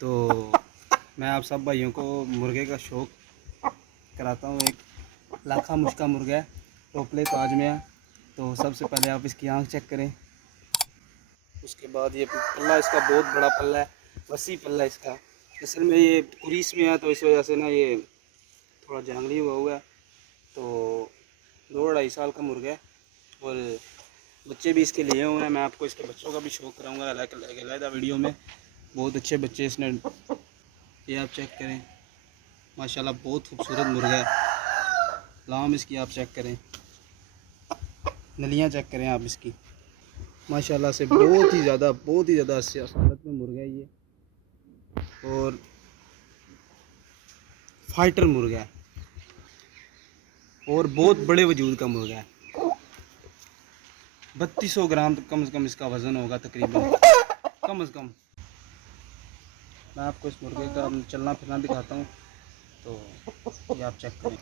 तो मैं आप सब भाइयों को मुर्गे का शौक़ कराता हूँ। एक लाखा मुश्का मुर्गा है, टोपले ताज में है। तो सबसे पहले आप इसकी आँख चेक करें। उसके बाद ये पल्ला इसका बहुत बड़ा पल्ला है, वसी पल्ला इसका। असल में ये कुरीस में है तो इस वजह से ना ये थोड़ा जंगली हुआ है। तो 2-2.5 साल का मुर्गा है और बच्चे भी इसके लिए हुए हैं। मैं आपको इसके बच्चों का भी शौक़ कराऊंगा अलग वीडियो में। बहुत अच्छे बच्चे इसने, ये आप चेक करें माशाल्लाह, बहुत खूबसूरत मुर्गा है। लाम इसकी आप चेक करें, नलियाँ चेक करें आप इसकी, माशाल्लाह से बहुत ही ज़्यादा हालत में मुर्गा है ये। और फाइटर मुर्गा है और बहुत बड़े वजूद का मुर्गा है। 3200 ग्राम कम से कम इसका वज़न होगा तकरीबन, कम से कम। मैं आपको इस मुर्गे का चलना फिरना दिखाता हूँ, तो ये आप चेक करें।